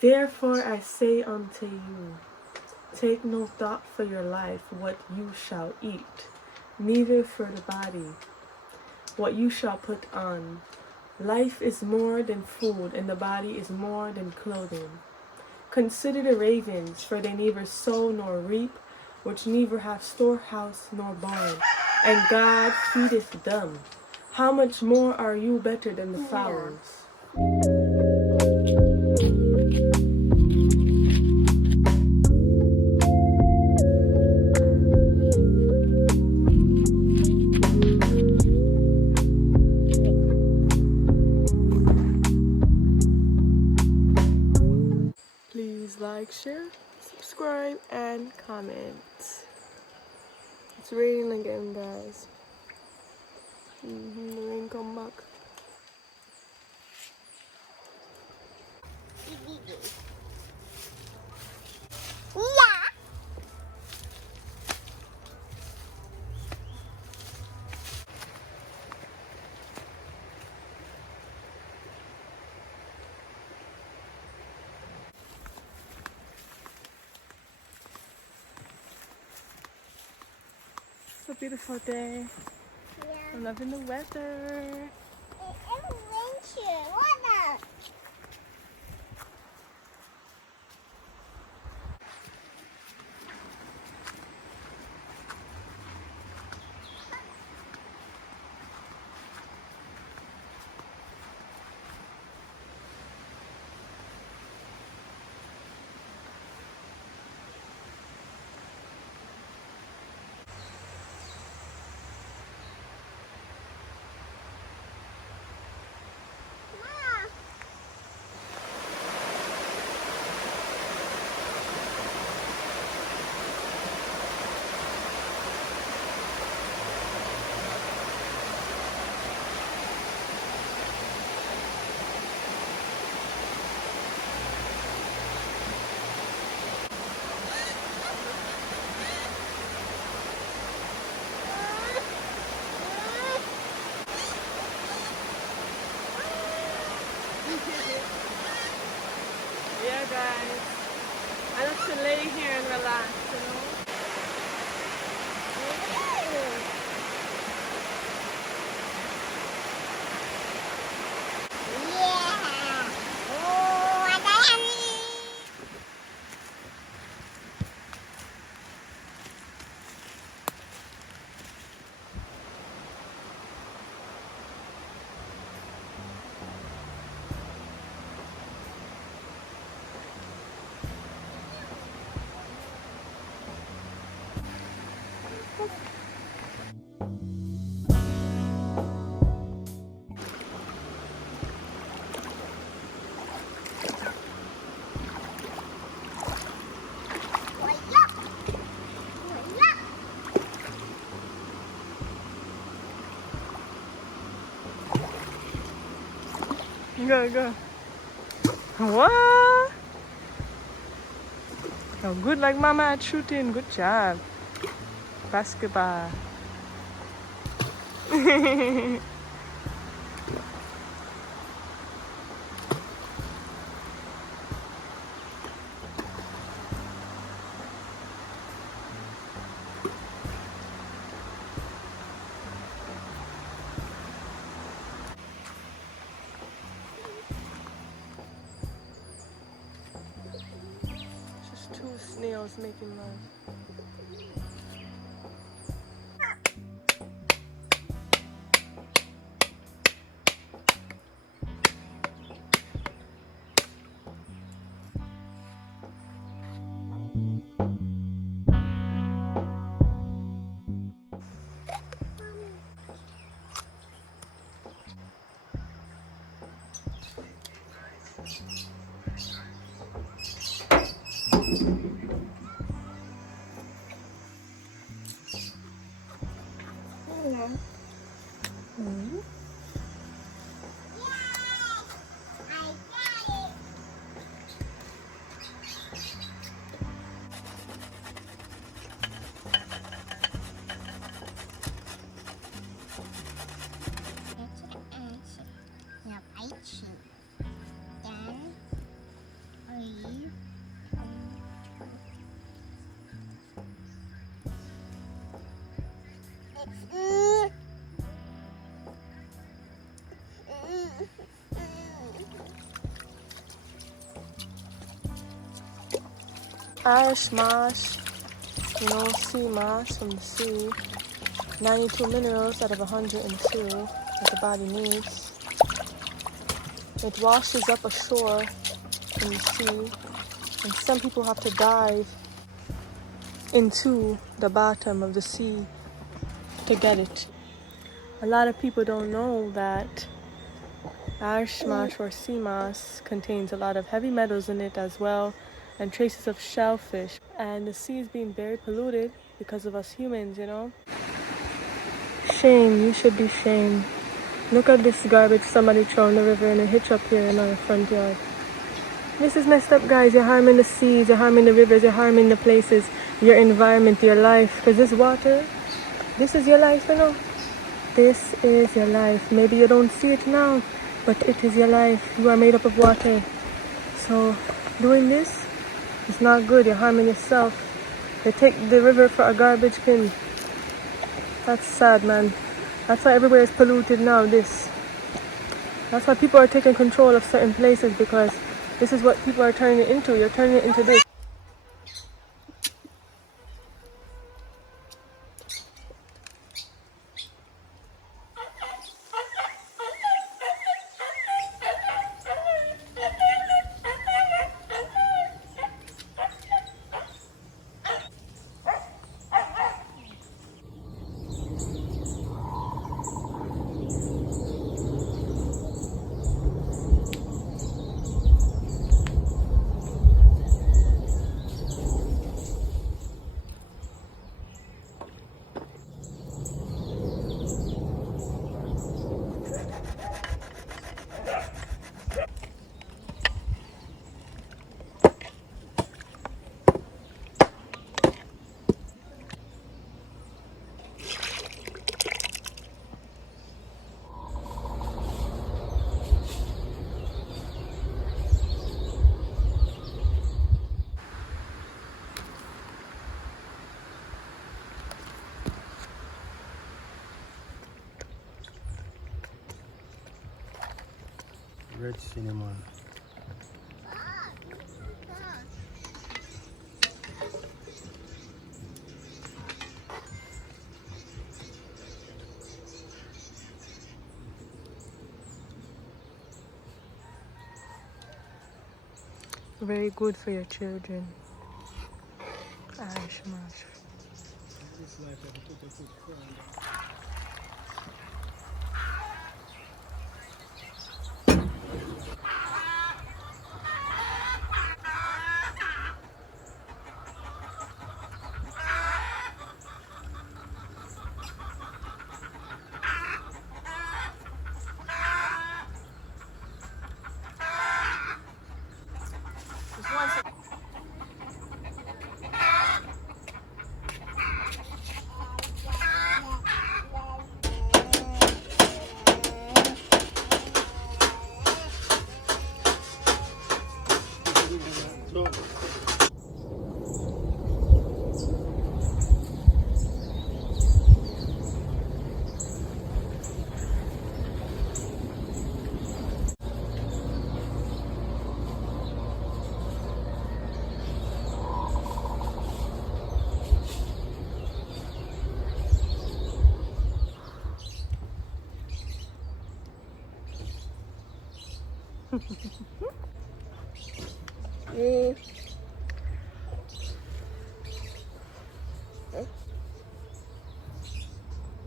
Therefore I say unto you, take no thought for your life, what you shall eat, neither for the body, what you shall put on. Life is more than food, and the body is more than clothing. Consider the ravens, for they neither sow nor reap, which neither have storehouse nor barn, and God feedeth them. How much more are you better than the fowls? Please like, share, subscribe, and comment. It's raining again, guys. The rain come back. It's a beautiful day. Yeah. I'm loving the weather. It's winter. What? Yeah, guys. I love to lay here and relax, you know? Go. What? Oh, good like mama at shooting. Good job. Basketball. Just two snails making love. Nhập ấy chị. Chán. Irish moss, sea moss from the sea. 92 minerals out of 102 that the body needs. It washes up ashore in the sea, and some people have to dive into the bottom of the sea to get it. A lot of people don't know that Irish moss or sea moss contains a lot of heavy metals in it as well, and traces of shellfish. And the sea is being very polluted because of us humans, Shame, you should be shamed. Look at this garbage somebody threw in the river in a hitch up here in our front yard. This is messed up, guys. You're harming the seas, you're harming the rivers, you're harming the places, your environment, your life. Because this water, this is your life, This is your life. Maybe you don't see it now, but it is your life. You are made up of water. So doing this is not good. You're harming yourself. They take the river for a garbage bin. That's sad, man. That's why everywhere is polluted now, That's why people are taking control of certain places, because this is what people are turning it into. You're turning it into this. Red cinnamon. Very good for your children. Irish moss.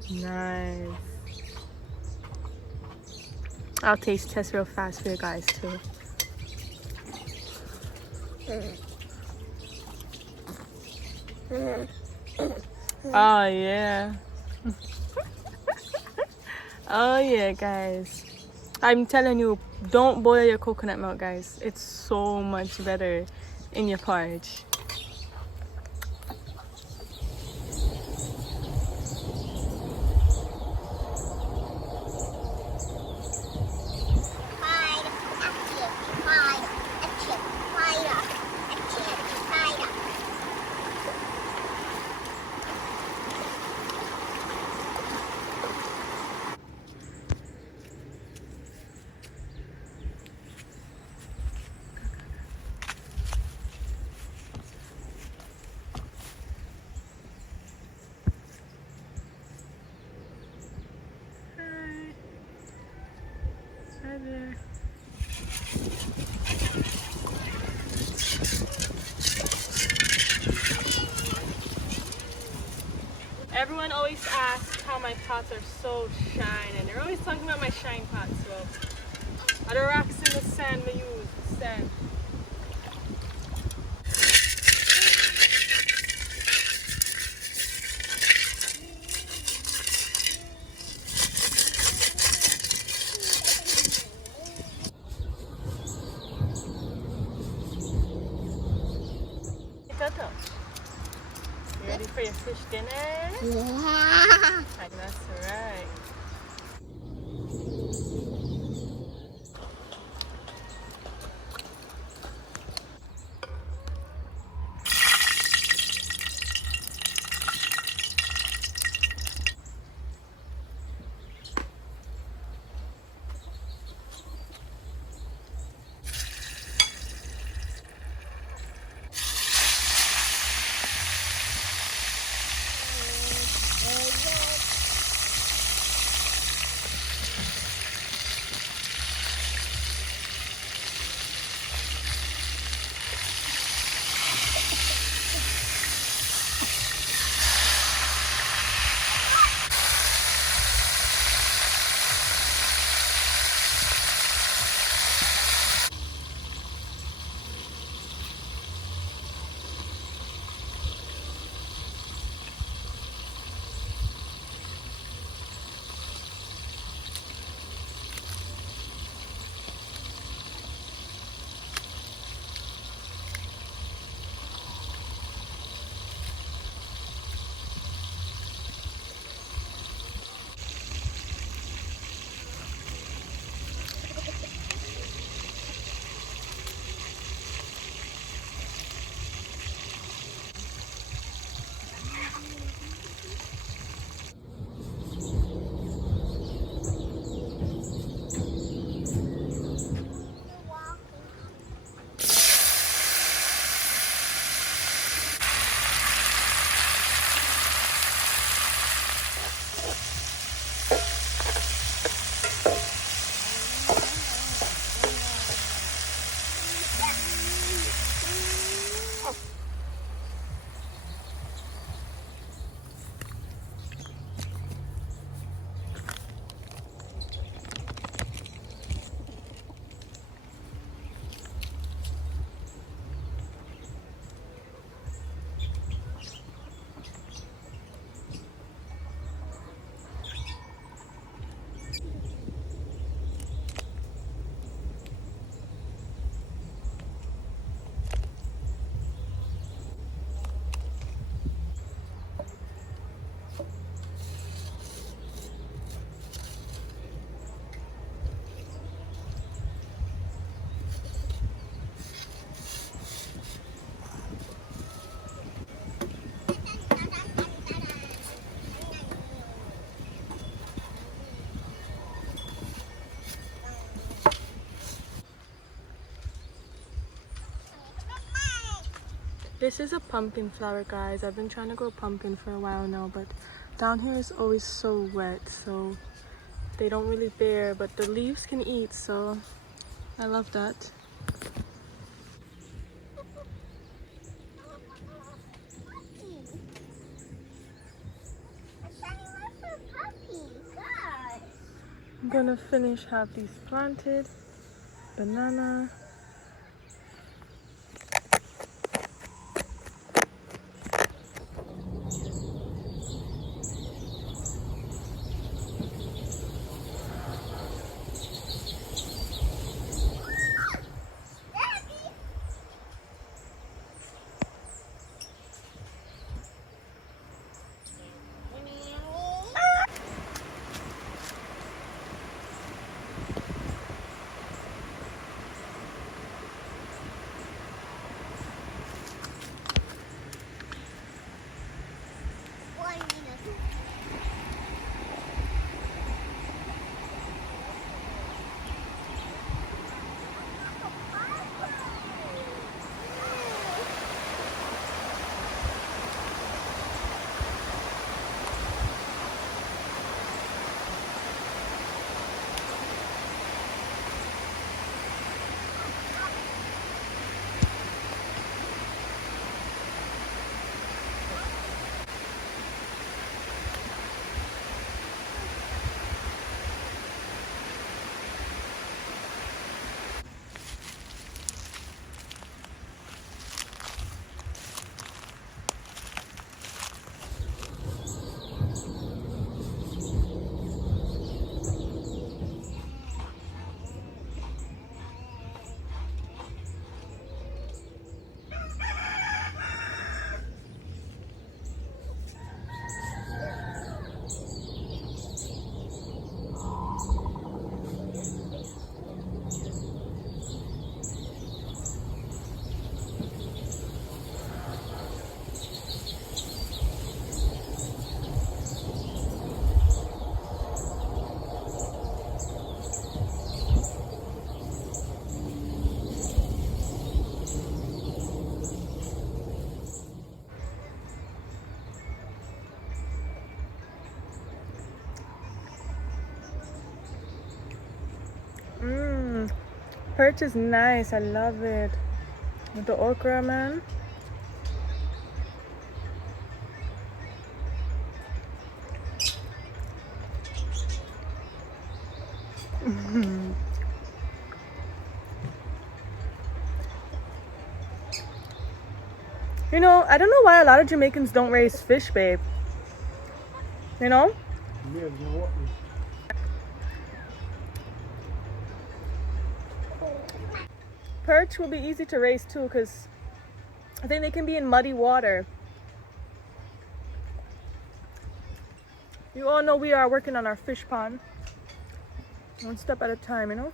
Nice. I'll taste test real fast for you guys too. Oh yeah. Oh yeah, guys. I'm telling you, don't boil your coconut milk, guys. It's so much better in your porridge. everyone always asks how my pots are so shine, and they're always talking about my shine pots. Well, other rocks in the sand we use sand. Toto, you ready for your fish dinner? Yeah. That's right. This is a pumpkin flower, guys. I've been trying to grow pumpkin for a while now, but down here is always so wet, so they don't really bear, but the leaves can eat, so I love that. I'm gonna finish half these planted. Banana. perch is nice. I love it. With the okra, man. You know, I don't know why a lot of Jamaicans don't raise fish, babe. You know? Yeah, you know what? Perch will be easy to raise too, because I think they can be in muddy water. You all know we are working on our fish pond. One step at a time, you know?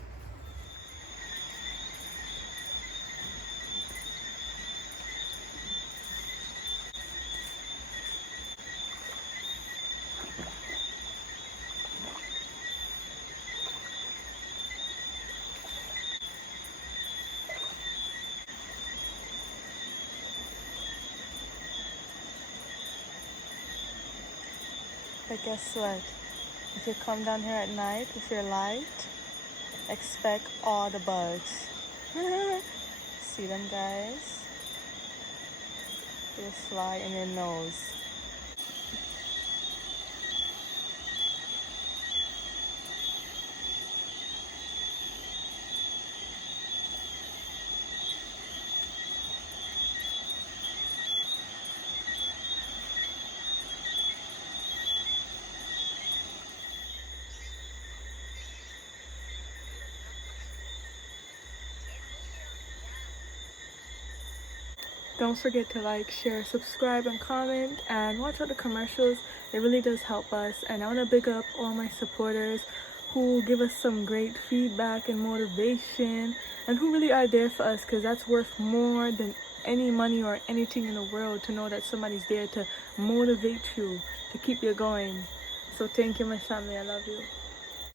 But guess what? If you come down here at night with your light, expect all the bugs. See them, guys? They just fly in your nose. Don't forget to like, share, subscribe, and comment, and watch out the commercials. It really does help us. And I want to big up all my supporters who give us some great feedback and motivation, and who really are there for us, because that's worth more than any money or anything in the world, to know that somebody's there to motivate you, to keep you going. So thank you, my family. I love you.